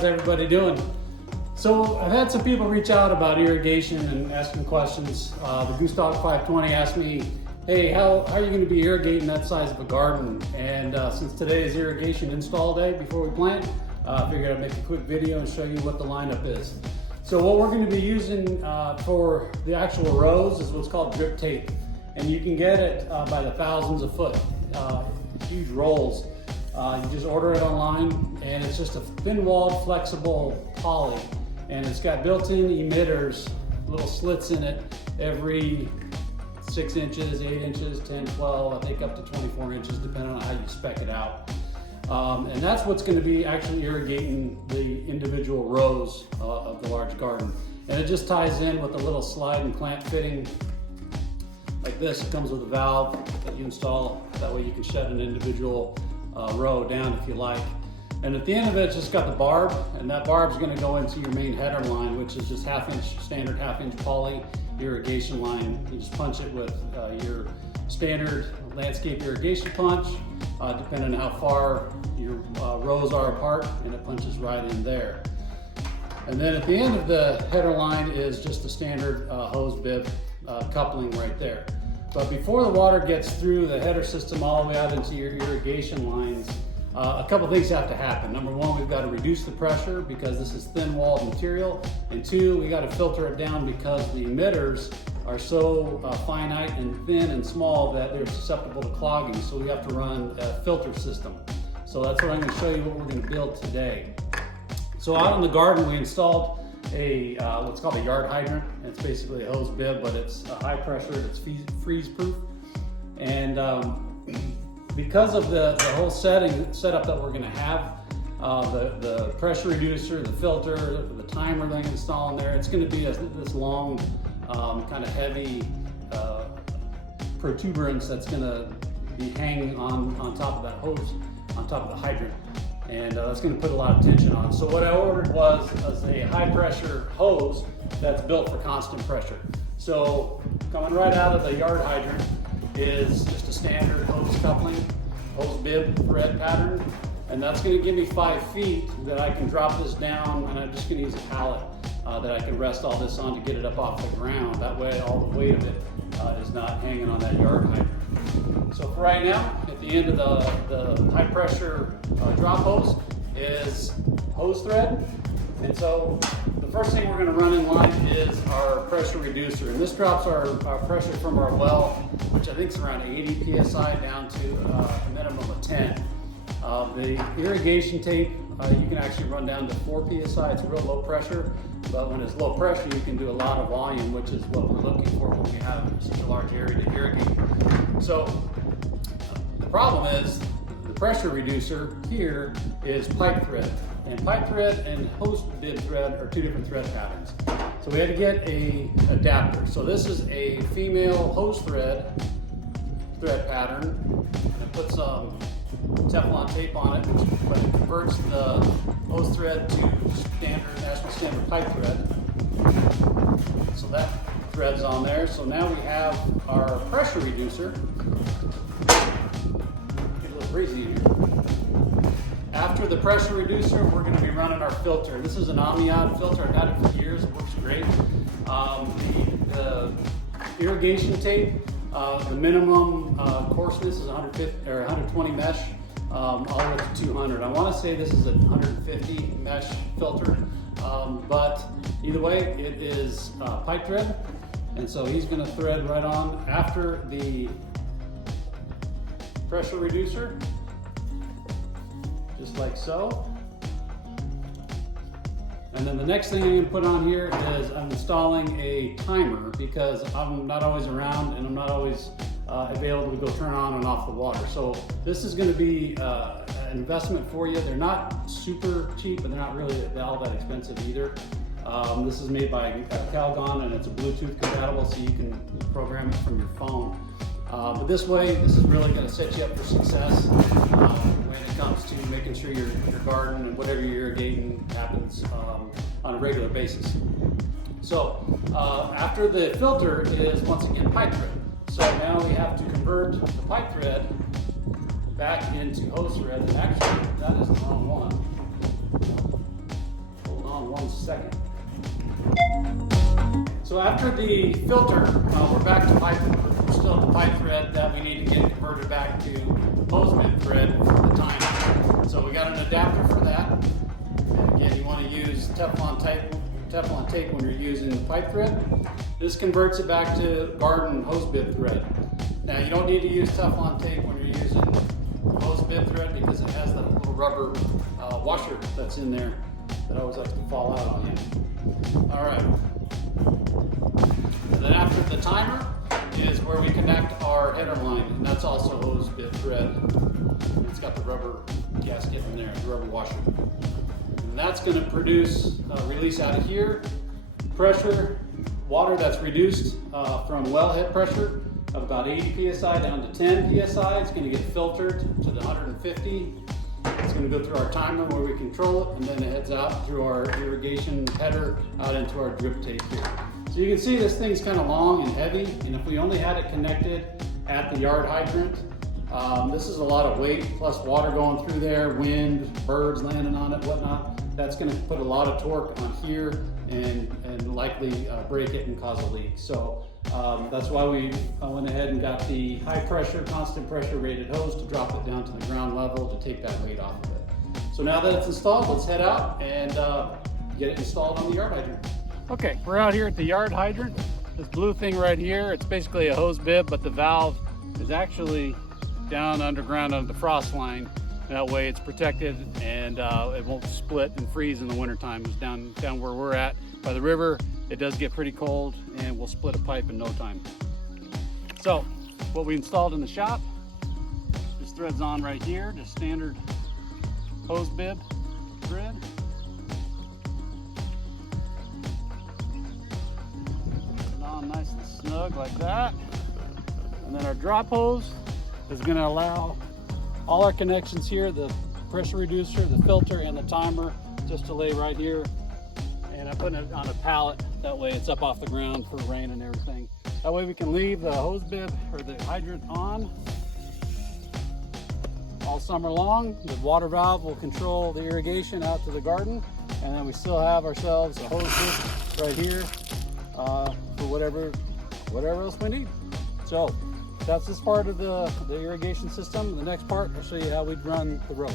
how's everybody doing? So I've had some people reach out about irrigation and asking questions. The Goose Dog 520 asked me, hey, how are you going to be irrigating that size of a garden? And since today is irrigation install day before we plant, I figured I'd make a quick video and show you what the lineup is. So what we're going to be using for the actual rows is what's called drip tape. And you can get it by the thousands a foot, huge rolls. You just order it online, and it's just a thin-walled, flexible poly. And it's got built-in emitters, little slits in it, every 6 inches, 8 inches, 10, 12, I think up to 24 inches, depending on how you spec it out. And that's what's going to be actually irrigating the individual rows of the large garden. And it just ties in with a little slide and clamp fitting like this. It comes with a valve that you install. That way you can shut an individual row down if you like. And at the end of it, it's just got the barb, and that barb's going to go into your main header line, which is just standard half-inch poly irrigation line. You just punch it with your standard landscape irrigation punch, depending on how far your rows are apart, and it punches right in there. And then at the end of the header line is just a standard hose bib coupling right there. But before the water gets through the header system all the way out into your irrigation lines, a couple things have to happen. Number one, we've got to reduce the pressure because this is thin-walled material. And two, we got to filter it down because the emitters are so finite and thin and small that they're susceptible to clogging. So we have to run a filter system. So that's what I'm going to show you what we're going to build today. So out in the garden, we installed a what's called a yard hydrant. It's basically a hose bib, but it's high pressure, it's freeze proof. And because of the whole setup that we're going to have, the pressure reducer, the filter, the timer that I can install in there, it's going to be this long, kind of heavy protuberance that's going to be hanging on top of that hose, on top of the hydrant. And that's going to put a lot of tension on. So what I ordered was a high pressure hose that's built for constant pressure. So coming right out of the yard hydrant is just a standard hose coupling, hose bib thread pattern. And that's going to give me 5 feet that I can drop this down, and I'm just going to use a pallet that I can rest all this on to get it up off the ground. That way all the weight of it is not hanging on that yard hydrant. So for right now, at the end of the high pressure drop hose is hose thread. And so the first thing we're going to run in line is our pressure reducer. And this drops our pressure from our well, which I think is around 80 PSI down to a minimum of 10. The irrigation tape, you can actually run down to 4 PSI. It's real low pressure, but when it's low pressure, you can do a lot of volume, which is what we're looking for when we have such a large area to irrigate. So the problem is the pressure reducer here is pipe thread. And pipe thread and hose bib thread are 2 different thread patterns. So we had to get an adapter. So this is a female hose thread pattern. And it puts some Teflon tape on it, but it converts the hose thread to national standard pipe thread. So that thread's on there. So now we have our pressure reducer. Get a little breezy in here. After the pressure reducer, we're going to be running our filter. This is an Amiad filter. I've had it for years. It works great. The irrigation tape, the minimum coarseness is 150 or 120 mesh, all the way up to 200. I want to say this is a 150 mesh filter, but either way, it is pipe thread. And so he's going to thread right on after the pressure reducer, just like so. And then the next thing I'm going to put on here is I'm installing a timer because I'm not always around and I'm not always available to go turn on and off the water. So this is going to be an investment for you. They're not super cheap, but they're not really all that expensive either. This is made by Calgon, and it's a Bluetooth compatible, so you can program it from your phone. But this way, this is really going to set you up for success when it comes to making sure your garden and whatever you're irrigating happens on a regular basis. So after the filter is once again pipe thread. So now we have to convert the pipe thread back into hose thread. And actually, that is the wrong one. on 1 second. So after the filter, we're back to pipe. We're still at the pipe thread that we need to get converted back to hose bib thread for the timer. So we got an adapter for that. And again, you want to use Teflon tape when you're using the pipe thread. This converts it back to garden hose bib thread. Now you don't need to use Teflon tape when you're using hose bib thread because it has that little rubber washer that's in there that always likes to fall out on you. All right. And then after the timer is where we connect our header line, and that's also hose bib thread. It's got the rubber gasket in there, the rubber washer. And that's going to produce, release out of here, pressure, water that's reduced from wellhead pressure of about 80 psi down to 10 psi. It's going to get filtered to the 150. It's going to go through our timer where we control it, and then it heads out through our irrigation header out into our drip tape here. So you can see this thing's kind of long and heavy, and if we only had it connected at the yard hydrant, this is a lot of weight plus water going through there, wind, birds landing on it, whatnot. That's going to put a lot of torque on here and likely break it and cause a leak. So that's why we went ahead and got the high pressure, constant pressure rated hose to drop it down to the ground level to take that weight off of it. So now that it's installed, let's head out and get it installed on the yard hydrant. Okay, we're out here at the yard hydrant. This blue thing right here, it's basically a hose bib, but the valve is actually down underground under the frost line. That way it's protected and it won't split and freeze in the wintertime. It's down where we're at by the river. It does get pretty cold and we'll split a pipe in no time. So what we installed in the shop, this thread's on right here, just standard hose bib thread. Put it on nice and snug like that. And then our drop hose is going to allow all our connections here, the pressure reducer, the filter, and the timer, just to lay right here. And I'm putting it on a pallet. That way it's up off the ground for rain and everything. That way we can leave the hose bib or the hydrant on all summer long. The water valve will control the irrigation out to the garden. And then we still have ourselves a hose bib right here for whatever else we need. So that's this part of the irrigation system. The next part, I'll show you how we'd run the rows.